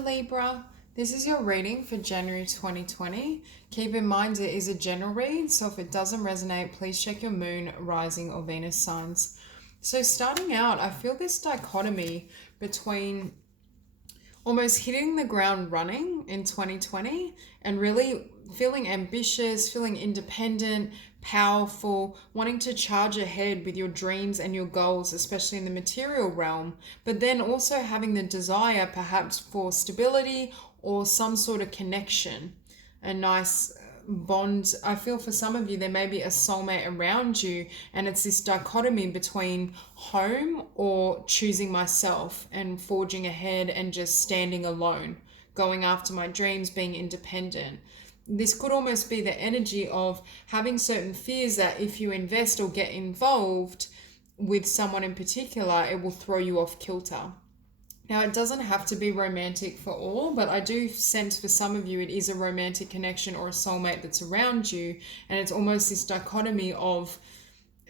Libra, this is your reading for January 2020. Keep in mind it is a general read, so if it doesn't resonate, please check your moon, rising, or Venus signs. So starting out, I feel this dichotomy between almost hitting the ground running in 2020 and really feeling ambitious, feeling independent, powerful, wanting to charge ahead with your dreams and your goals, especially in the material realm, but then also having the desire perhaps for stability or some sort of connection, a nice bond. I feel for some of you there may be a soulmate around you, and it's this dichotomy between home or choosing myself and forging ahead and just standing alone, going after my dreams, being independent. This could almost be the energy of having certain fears that if you invest or get involved with someone in particular, it will throw you off kilter. Now, it doesn't have to be romantic for all, but I do sense for some of you it is a romantic connection or a soulmate that's around you. And it's almost this dichotomy of,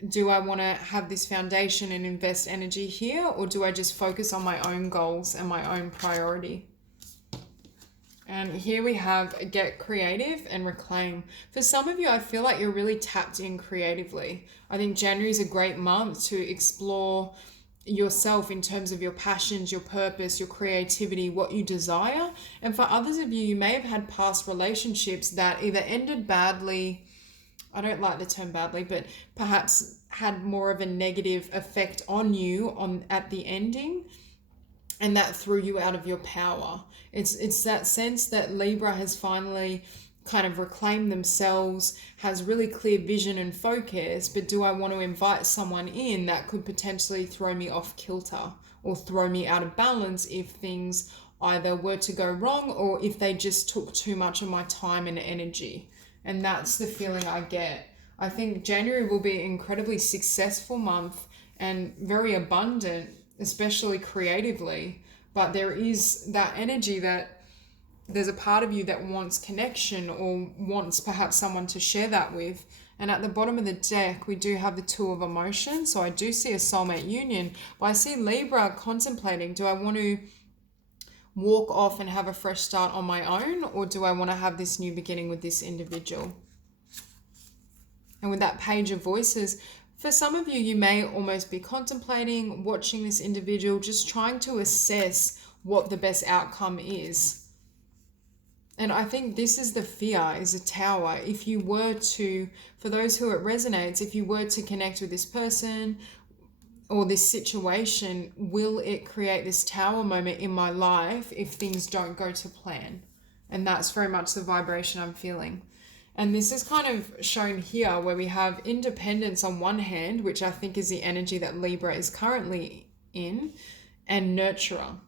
do I want to have this foundation and invest energy here, or do I just focus on my own goals and my own priority? And here we have get creative and reclaim. For some of you, I feel like you're really tapped in creatively. I think January is a great month to explore yourself in terms of your passions, your purpose, your creativity, what you desire. And for others of you, you may have had past relationships that either ended badly, I don't like the term badly, but perhaps had more of a negative effect on you at the ending, and that threw you out of your power. It's that sense that Libra has finally kind of reclaim themselves, has really clear vision and focus, but do I want to invite someone in that could potentially throw me off kilter or throw me out of balance if things either were to go wrong or if they just took too much of my time and energy? And that's the feeling I get. I think January will be an incredibly successful month and very abundant, especially creatively, but there is that energy that there's a part of you that wants connection or wants perhaps someone to share that with. And at the bottom of the deck, we do have the Two of Emotions. So I do see a soulmate union, but I see Libra contemplating, do I want to walk off and have a fresh start on my own, or do I want to have this new beginning with this individual? And with that Page of Voices, for some of you, you may almost be contemplating, watching this individual, just trying to assess what the best outcome is. And I think this is the fear, is a Tower. If you were to, for those who it resonates, if you were to connect with this person or this situation, will it create this Tower moment in my life if things don't go to plan? And that's very much the vibration I'm feeling. And this is kind of shown here where we have independence on one hand, which I think is the energy that Libra is currently in, and nurturer.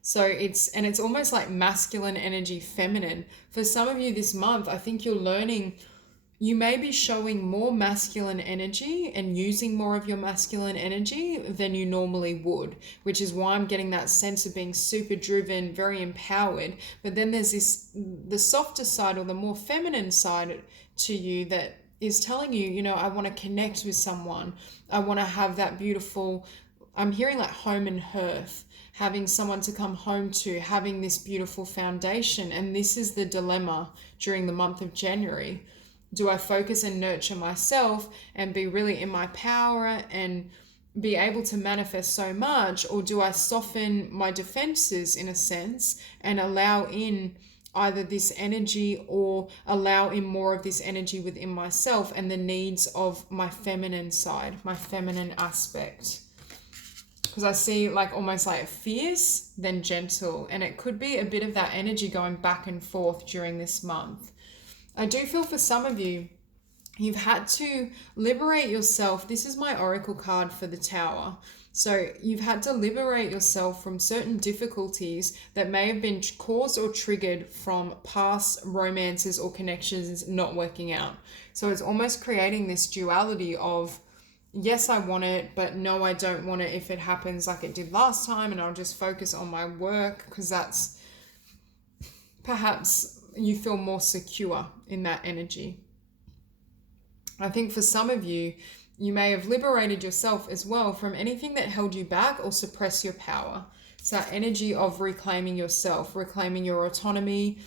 So it's almost like masculine energy, feminine. For some of you this month, I think you're learning, you may be showing more masculine energy and using more of your masculine energy than you normally would, which is why I'm getting that sense of being super driven, very empowered. But then there's the softer side or the more feminine side to you that is telling you, I want to connect with someone. I want to have that beautiful, I'm hearing like home and hearth, having someone to come home to, having this beautiful foundation. And this is the dilemma during the month of January. Do I focus and nurture myself and be really in my power and be able to manifest so much? Or do I soften my defenses in a sense and allow in either this energy or allow in more of this energy within myself and the needs of my feminine side, my feminine aspect? Because I see like almost like fierce, then gentle. And it could be a bit of that energy going back and forth during this month. I do feel for some of you, you've had to liberate yourself. This is my oracle card for the Tower. So you've had to liberate yourself from certain difficulties that may have been caused or triggered from past romances or connections not working out. So it's almost creating this duality of, yes, I want it, but no, I don't want it if it happens like it did last time, and I'll just focus on my work because that's perhaps you feel more secure in that energy. I think for some of you, you may have liberated yourself as well from anything that held you back or suppressed your power. It's that energy of reclaiming yourself, reclaiming your autonomy,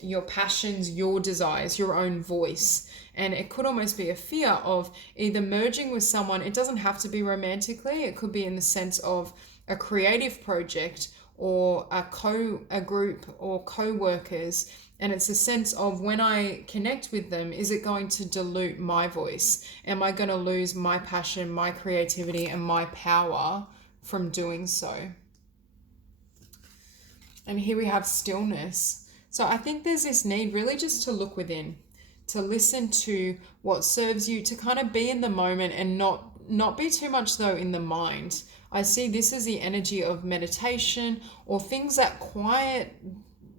your passions, your desires, your own voice. And it could almost be a fear of either merging with someone. It doesn't have to be romantically. It could be in the sense of a creative project or a group or co-workers. And it's a sense of, when I connect with them, is it going to dilute my voice? Am I going to lose my passion, my creativity, and my power from doing so? And here we have stillness. So I think there's this need really just to look within, to listen to what serves you, to kind of be in the moment and not be too much though in the mind. I see this as the energy of meditation or things that quiet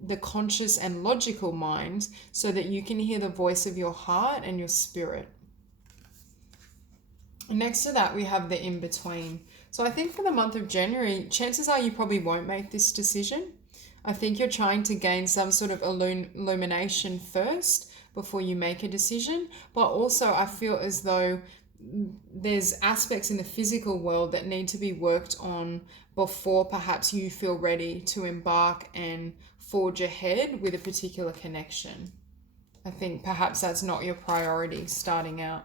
the conscious and logical mind so that you can hear the voice of your heart and your spirit. And next to that, we have the in-between. So I think for the month of January, chances are you probably won't make this decision. I think you're trying to gain some sort of illumination first before you make a decision. But also I feel as though there's aspects in the physical world that need to be worked on before perhaps you feel ready to embark and forge ahead with a particular connection. I think perhaps that's not your priority starting out.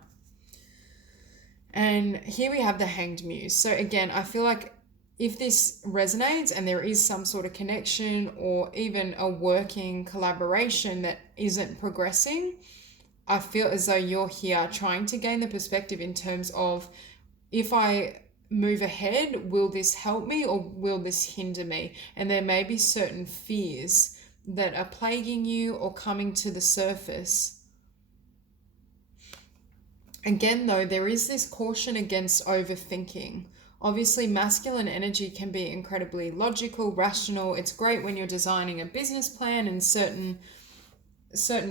And here we have the Hanged Muse. So again, I feel like if this resonates and there is some sort of connection or even a working collaboration that isn't progressing, I feel as though you're here trying to gain the perspective in terms of, if I move ahead, will this help me or will this hinder me? And there may be certain fears that are plaguing you or coming to the surface. Again, though, there is this caution against overthinking. Obviously, masculine energy can be incredibly logical, rational. It's great when you're designing a business plan and certain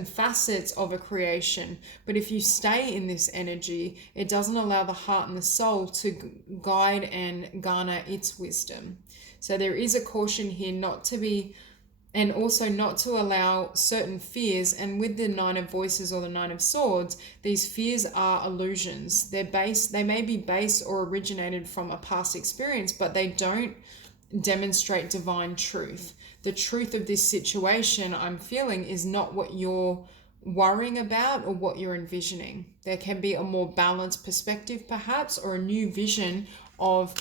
facets of a creation. But if you stay in this energy, it doesn't allow the heart and the soul to guide and garner its wisdom. So there is a caution here not to be, and also not to allow certain fears. And with the Nine of Voices or the Nine of Swords, these fears are illusions. They may be based or originated from a past experience, but they don't demonstrate divine truth. The truth of this situation I'm feeling is not what you're worrying about or what you're envisioning. There can be a more balanced perspective perhaps, or a new vision of,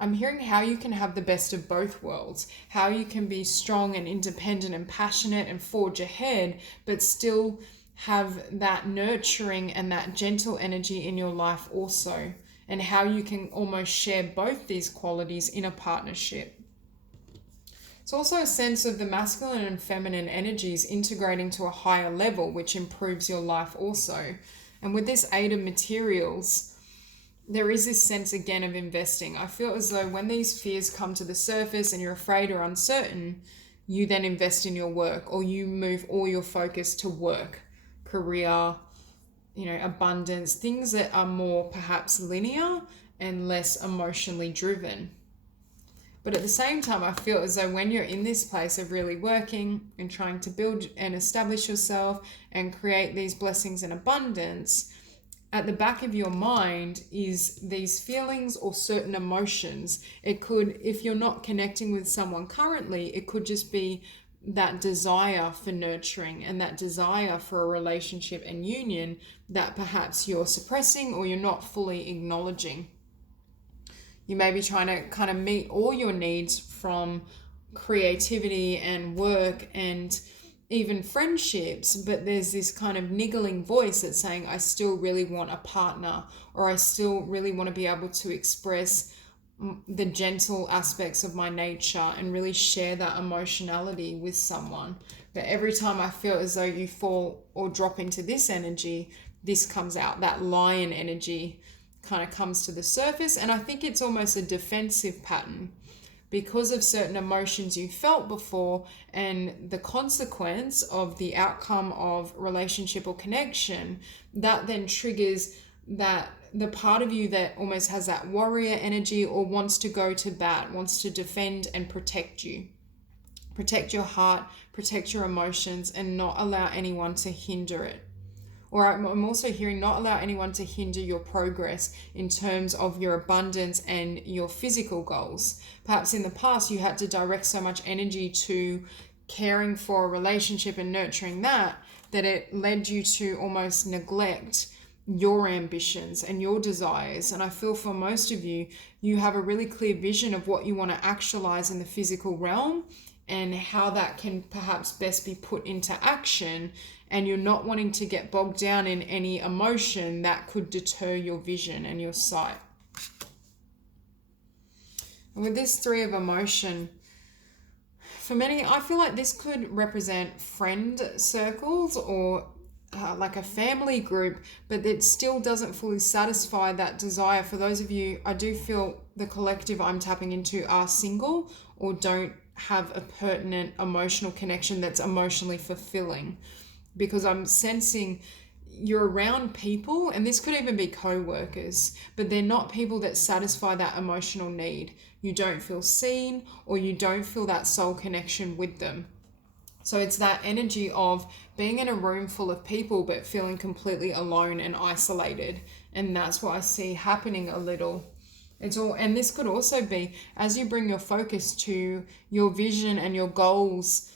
I'm hearing how you can have the best of both worlds, how you can be strong and independent and passionate and forge ahead, but still have that nurturing and that gentle energy in your life also, and how you can almost share both these qualities in a partnership. It's also a sense of the masculine and feminine energies integrating to a higher level, which improves your life also. And with this Eight of Materials, there is this sense again of investing. I feel as though when these fears come to the surface and you're afraid or uncertain, you then invest in your work, or you move all your focus to work, career, abundance, things that are more perhaps linear and less emotionally driven. But at the same time, I feel as though when you're in this place of really working and trying to build and establish yourself and create these blessings and abundance, at the back of your mind is these feelings or certain emotions. It could, if you're not connecting with someone currently, it could just be that desire for nurturing and that desire for a relationship and union that perhaps you're suppressing or you're not fully acknowledging. You may be trying to kind of meet all your needs from creativity and work and even friendships, but there's this kind of niggling voice that's saying, I still really want a partner, or I still really want to be able to express the gentle aspects of my nature and really share that emotionality with someone. But every time I feel as though you fall or drop into this energy, this comes out, that lion energy kind of comes to the surface. And I think it's almost a defensive pattern because of certain emotions you felt before and the consequence of the outcome of relationship or connection. That then triggers that the part of you that almost has that warrior energy or wants to go to bat, wants to defend and protect you, protect your heart, protect your emotions, and not allow anyone to hinder it Or I'm also hearing not allow anyone to hinder your progress in terms of your abundance and your physical goals. Perhaps in the past you had to direct so much energy to caring for a relationship and nurturing that it led you to almost neglect your ambitions and your desires. And I feel for most of you, you have a really clear vision of what you want to actualize in the physical realm and how that can perhaps best be put into action. And you're not wanting to get bogged down in any emotion that could deter your vision and your sight. And with this Three of Emotion, for many, I feel like this could represent friend circles or like a family group, but it still doesn't fully satisfy that desire. For those of you, I do feel the collective I'm tapping into are single or don't have a pertinent emotional connection that's emotionally fulfilling, because I'm sensing you're around people, and this could even be co-workers, but they're not people that satisfy that emotional need. You don't feel seen, or you don't feel that soul connection with them. So it's that energy of being in a room full of people but feeling completely alone and isolated. And that's what I see happening a little. And this could also be as you bring your focus to your vision and your goals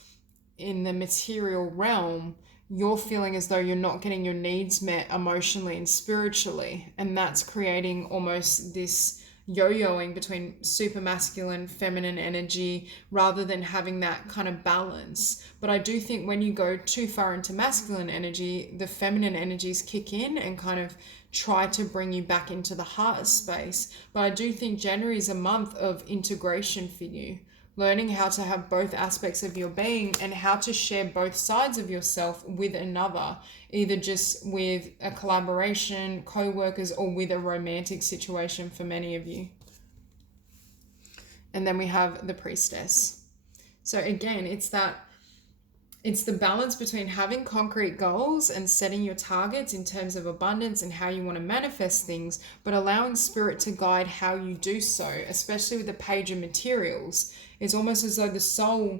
in the material realm, you're feeling as though you're not getting your needs met emotionally and spiritually. And that's creating almost this yo-yoing between super masculine, feminine energy, rather than having that kind of balance. But I do think when you go too far into masculine energy, the feminine energies kick in and kind of try to bring you back into the heart space. But I do think January is a month of integration for you, learning how to have both aspects of your being and how to share both sides of yourself with another, either just with a collaboration, co-workers, or with a romantic situation for many of you. And then we have the Priestess. So again, it's the balance between having concrete goals and setting your targets in terms of abundance and how you want to manifest things, but allowing spirit to guide how you do so, especially with the Page of Materials. It's almost as though the soul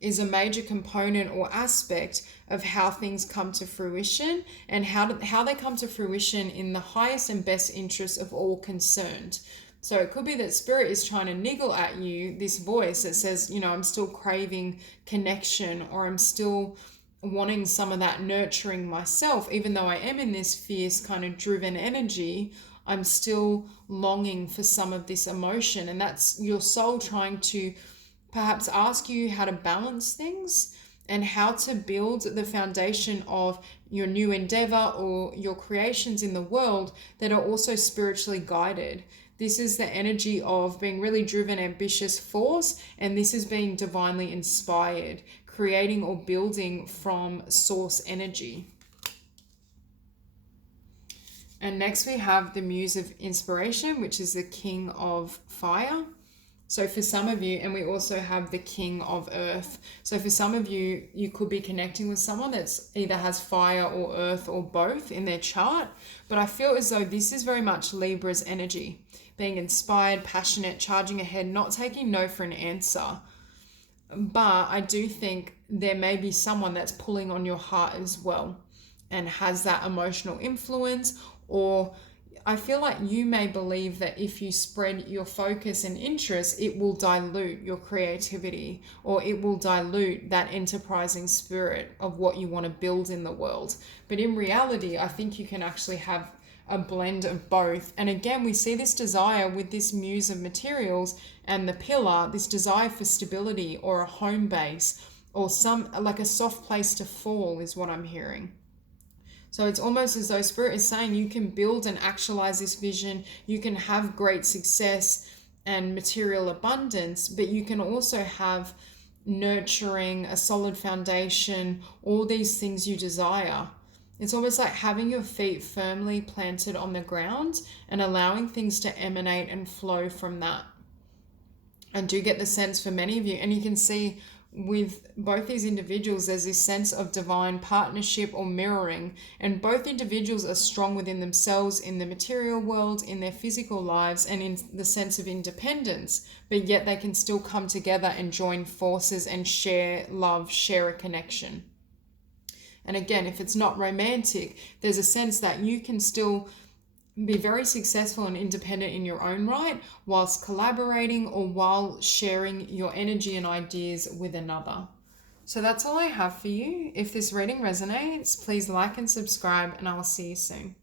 is a major component or aspect of how things come to fruition, and how they come to fruition in the highest and best interest of all concerned. So it could be that spirit is trying to niggle at you, this voice that says, I'm still craving connection, or I'm still wanting some of that nurturing myself. Even though I am in this fierce kind of driven energy, I'm still longing for some of this emotion. And that's your soul trying to perhaps ask you how to balance things and how to build the foundation of your new endeavor or your creations in the world that are also spiritually guided. This is the energy of being really driven, ambitious force, and this is being divinely inspired, creating or building from source energy. And next we have the Muse of Inspiration, which is the King of Fire. So for some of you, and we also have the King of Earth. So for some of you, you could be connecting with someone that's either has fire or earth or both in their chart. But I feel as though this is very much Libra's energy. Being inspired, passionate, charging ahead, not taking no for an answer. But I do think there may be someone that's pulling on your heart as well and has that emotional influence, or I feel like you may believe that if you spread your focus and interest, it will dilute your creativity, or it will dilute that enterprising spirit of what you want to build in the world. But in reality, I think you can actually have a blend of both. And again, we see this desire with this Muse of Materials and the Pillar, this desire for stability or a home base or some like a soft place to fall is what I'm hearing. So it's almost as though spirit is saying you can build and actualize this vision, you can have great success and material abundance, but you can also have nurturing, a solid foundation, all these things you desire. It's almost like having your feet firmly planted on the ground and allowing things to emanate and flow from that. I do get the sense for many of you, and you can see with both these individuals, there's this sense of divine partnership or mirroring, and both individuals are strong within themselves in the material world, in their physical lives, and in the sense of independence, but yet they can still come together and join forces and share love, share a connection. And again, if it's not romantic, there's a sense that you can still be very successful and independent in your own right whilst collaborating or while sharing your energy and ideas with another. So that's all I have for you. If this reading resonates, please like and subscribe, and I will see you soon.